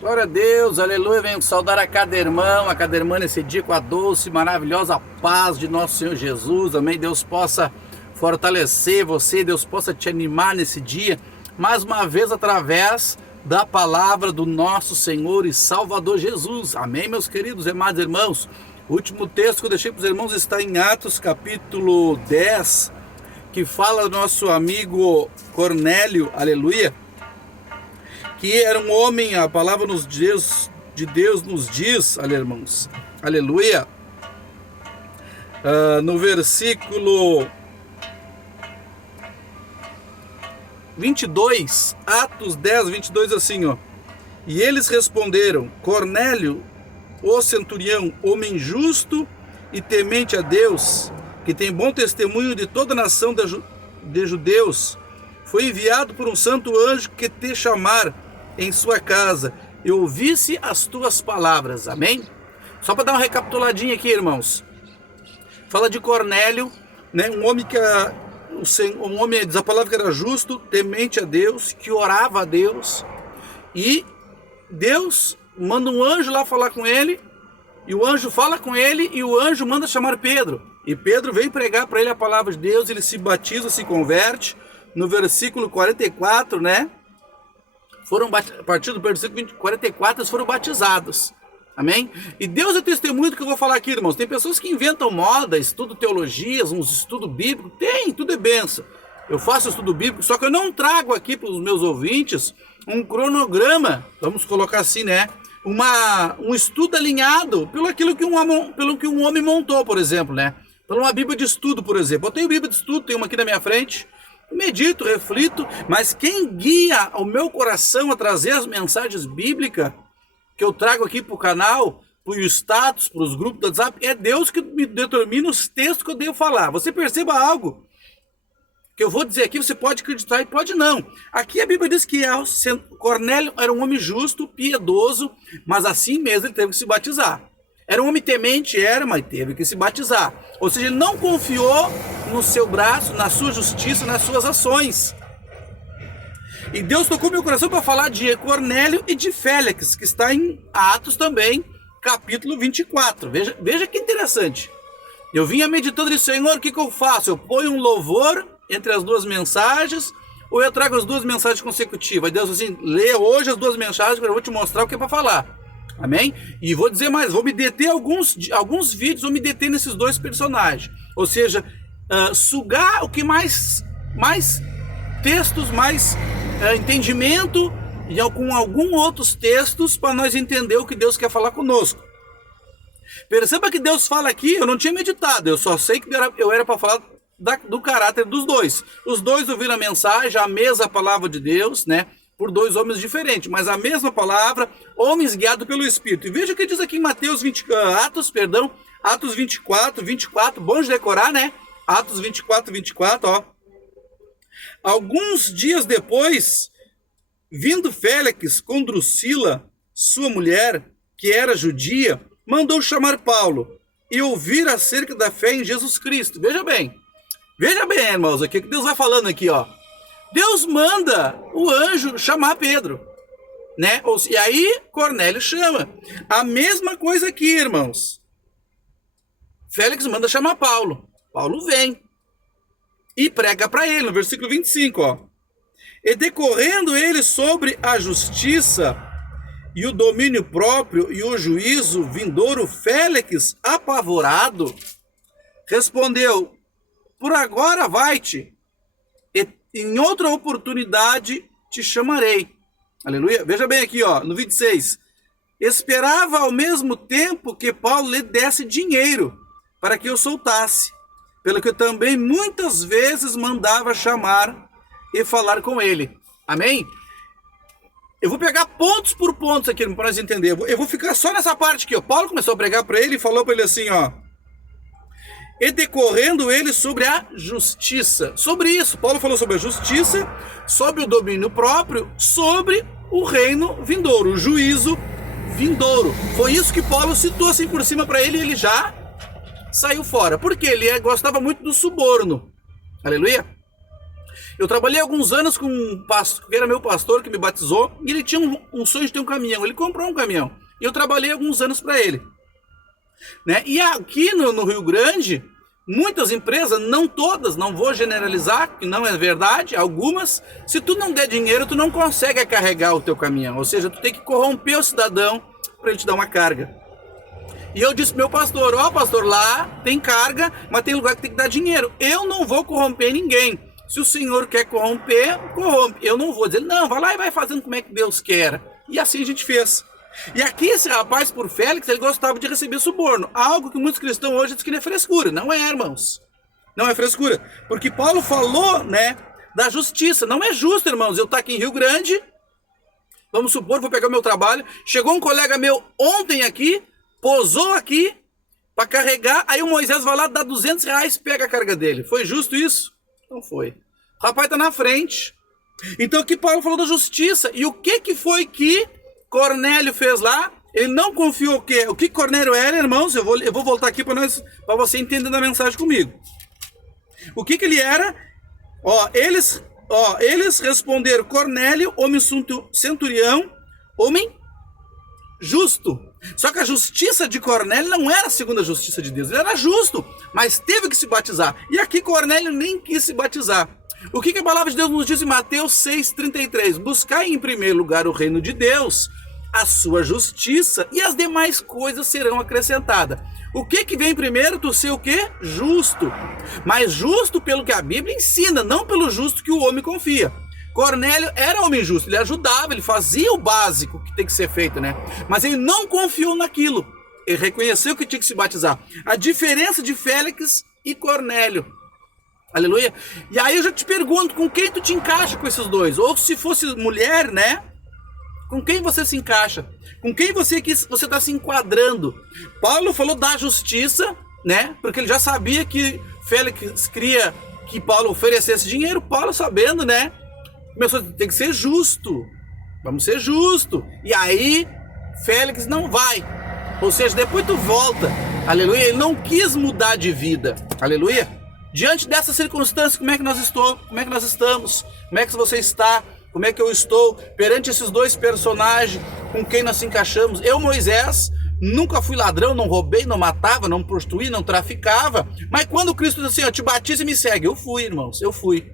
Glória a Deus, aleluia, venho saudar a cada irmã nesse dia com a doce, maravilhosa paz de nosso Senhor Jesus, amém? Deus possa fortalecer você, Deus possa te animar nesse dia, mais uma vez através da palavra do nosso Senhor e Salvador Jesus, amém, meus queridos e amados irmãos? O último texto que eu deixei para os irmãos está em Atos capítulo 10, que fala do nosso amigo Cornélio, aleluia, que era um homem, a palavra de Deus nos diz, irmãos, aleluia, no versículo 22, Atos 10, 22, assim, ó. E eles responderam: Cornélio, o centurião, homem justo e temente a Deus, que tem bom testemunho de toda a nação de judeus, foi enviado por um santo anjo que te chamar em sua casa e ouvisse as tuas palavras, amém? Só para dar uma recapituladinha aqui, irmãos, fala de Cornélio, né? Um homem diz a palavra que era justo, temente a Deus, que orava a Deus, e Deus manda um anjo lá falar com ele, e o anjo fala com ele, e o anjo manda chamar Pedro, e Pedro vem pregar para ele a palavra de Deus, ele se batiza, se converte. No versículo 44, né? A partir do versículo 44, eles foram batizados. Amém? E Deus é testemunho do que eu vou falar aqui, irmãos. Tem pessoas que inventam moda, estudam teologias, uns estudos bíblicos. Tem, tudo é benção. Eu faço estudo bíblico, só que eu não trago aqui para os meus ouvintes um cronograma, vamos colocar assim, né? Um estudo alinhado pelo que um homem montou, por exemplo, né? Por uma Bíblia de estudo, por exemplo. Eu tenho Bíblia de estudo, tenho uma aqui na minha frente. Medito, reflito, mas quem guia o meu coração a trazer as mensagens bíblicas que eu trago aqui para o canal, para o status, para os grupos do WhatsApp, é Deus que me determina os textos que eu devo falar. Você perceba algo que eu vou dizer aqui, você pode acreditar e pode não. Aqui a Bíblia diz que Cornélio era um homem justo, piedoso, mas assim mesmo ele teve que se batizar. Era um homem temente, mas teve que se batizar. Ou seja, ele não confiou no seu braço, na sua justiça, nas suas ações. E Deus tocou meu coração para falar de Cornélio e de Félix, que está em Atos também, capítulo 24. Veja que interessante. Eu vinha meditando e disse: Senhor, o que eu faço? Eu ponho um louvor entre as duas mensagens, ou eu trago as duas mensagens consecutivas? Aí Deus assim: lê hoje as duas mensagens, eu vou te mostrar o que é para falar. Amém? E vou dizer mais, vou me deter alguns vídeos, vou me deter nesses dois personagens. Ou seja, sugar o que mais textos, mais entendimento, e com alguns outros textos, para nós entender o que Deus quer falar conosco. Perceba que Deus fala aqui, eu não tinha meditado, eu só sei que eu era para falar do caráter dos dois. Os dois ouviram a mensagem, a mesma palavra de Deus, né? Por dois homens diferentes, mas a mesma palavra, homens guiados pelo Espírito. E veja o que diz aqui em Atos 24, bom de decorar, né? Atos 24, ó. Alguns dias depois, vindo Félix com Drusila, sua mulher, que era judia, mandou chamar Paulo e ouvir acerca da fé em Jesus Cristo. Veja bem, irmãos, aqui que Deus vai falando aqui, ó. Deus manda o anjo chamar Pedro, né? E aí Cornélio chama. A mesma coisa aqui, irmãos. Félix manda chamar Paulo. Paulo vem e prega para ele, no versículo 25, ó. E decorrendo ele sobre a justiça e o domínio próprio e o juízo vindouro, Félix, apavorado, respondeu: por agora vai-te, em outra oportunidade te chamarei. Aleluia. Veja bem aqui, ó, no 26. Esperava ao mesmo tempo que Paulo lhe desse dinheiro para que eu soltasse, pelo que também muitas vezes mandava chamar e falar com ele. Amém? Eu vou pegar pontos por pontos aqui para nós entender. Eu vou ficar só nessa parte aqui, ó. Paulo começou a pregar para ele e falou para ele assim, ó: e decorrendo ele sobre a justiça. Sobre isso, Paulo falou sobre a justiça, sobre o domínio próprio, sobre o reino vindouro, o juízo vindouro. Foi isso que Paulo citou assim por cima para ele, e ele já saiu fora. Porque ele gostava muito do suborno. Aleluia. Eu trabalhei alguns anos com um pastor, que era meu pastor, que me batizou, e ele tinha um sonho de ter um caminhão. Ele comprou um caminhão. E eu trabalhei alguns anos para ele. Né? E aqui no Rio Grande, muitas empresas, não todas, não vou generalizar, que não é verdade, algumas, se tu não der dinheiro, tu não consegue carregar o teu caminhão. Ou seja, tu tem que corromper o cidadão para ele te dar uma carga. E eu disse pro meu pastor, pastor, lá tem carga, mas tem lugar que tem que dar dinheiro. Eu não vou corromper ninguém. Se o senhor quer corromper, corrompe. Eu não vou dizer, não, vai lá e vai fazendo como é que Deus quer. E assim a gente fez. E aqui esse rapaz, por Félix, ele gostava de receber suborno. Algo que muitos cristãos hoje dizem que não é frescura. Não é, irmãos. Não é frescura. Porque Paulo falou, né, da justiça. Não é justo, irmãos, eu estar aqui em Rio Grande, vamos supor, vou pegar o meu trabalho, chegou um colega meu ontem aqui, posou aqui para carregar, aí o Moisés vai lá, dá R$200, pega a carga dele. Foi justo isso? Não foi. O rapaz está na frente. Então aqui Paulo falou da justiça. E o que foi que Cornélio fez lá? Ele não confiou o quê? O que Cornélio era, irmãos? Eu vou voltar aqui para você entender a mensagem comigo. O que ele era? Eles responderam, Cornélio, homem centurião, homem justo. Só que a justiça de Cornélio não era segundo a justiça de Deus. Ele era justo, mas teve que se batizar. E aqui Cornélio nem quis se batizar. O que a palavra de Deus nos diz em Mateus 6,33? Buscai em primeiro lugar o reino de Deus, a sua justiça, e as demais coisas serão acrescentadas. O que vem primeiro? Tu ser o quê? Justo. Mas justo pelo que a Bíblia ensina, não pelo justo que o homem confia. Cornélio era homem justo, ele ajudava, ele fazia o básico que tem que ser feito, né? Mas ele não confiou naquilo. Ele reconheceu que tinha que se batizar. A diferença de Félix e Cornélio. Aleluia. E aí eu já te pergunto, com quem tu te encaixa com esses dois? Ou se fosse mulher, né? Com quem você se encaixa? Com quem você está se enquadrando? Paulo falou da justiça, né? Porque ele já sabia que Félix queria que Paulo oferecesse dinheiro. Paulo sabendo, né? Começou a ter que ser justo. Vamos ser justo. E aí, Félix não vai. Ou seja, depois tu volta. Aleluia. Ele não quis mudar de vida. Aleluia. Diante dessa circunstância, como é que nós estamos? Como é que você está? Como é que eu estou perante esses dois personagens com quem nós se encaixamos? Eu, Moisés, nunca fui ladrão, não roubei, não matava, não prostituí, não traficava. Mas quando Cristo disse assim, te batiza e me segue. Eu fui, irmãos, eu fui.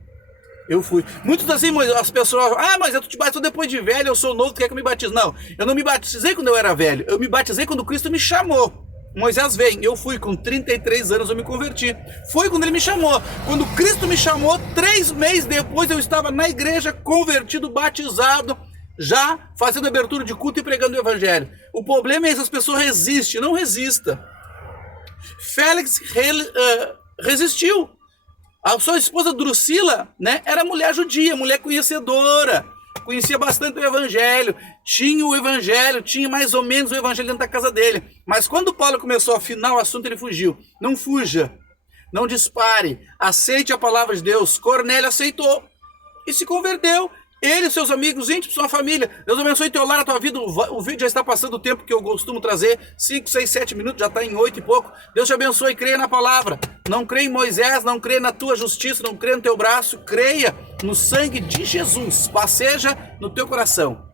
Muitos assim, as pessoas, mas eu te batizou depois de velho, eu sou novo, tu quer que eu me batize? Não, eu não me batizei quando eu era velho, eu me batizei quando Cristo me chamou. Moisés vem, eu fui com 33 anos, eu me converti. Foi quando ele me chamou. Quando Cristo me chamou, 3 meses depois eu estava na igreja, convertido, batizado, já fazendo abertura de culto e pregando o evangelho. O problema é que as pessoas resistem, não resista. Félix resistiu. A sua esposa Drusila, né, era mulher judia, mulher conhecedora, conhecia bastante o evangelho, tinha mais ou menos o evangelho dentro da casa dele. Mas quando Paulo começou a afinar o assunto, ele fugiu. Não fuja, não dispare, aceite a palavra de Deus. Cornélio aceitou e se converteu. Ele e seus amigos, íntimos, sua família. Deus abençoe teu lar, a tua vida. O vídeo já está passando o tempo que eu costumo trazer. 5, 6, 7 minutos, já está em 8 e pouco. Deus te abençoe, creia na palavra. Não creia em Moisés, não creia na tua justiça, não creia no teu braço. Creia no sangue de Jesus. Passeja no teu coração.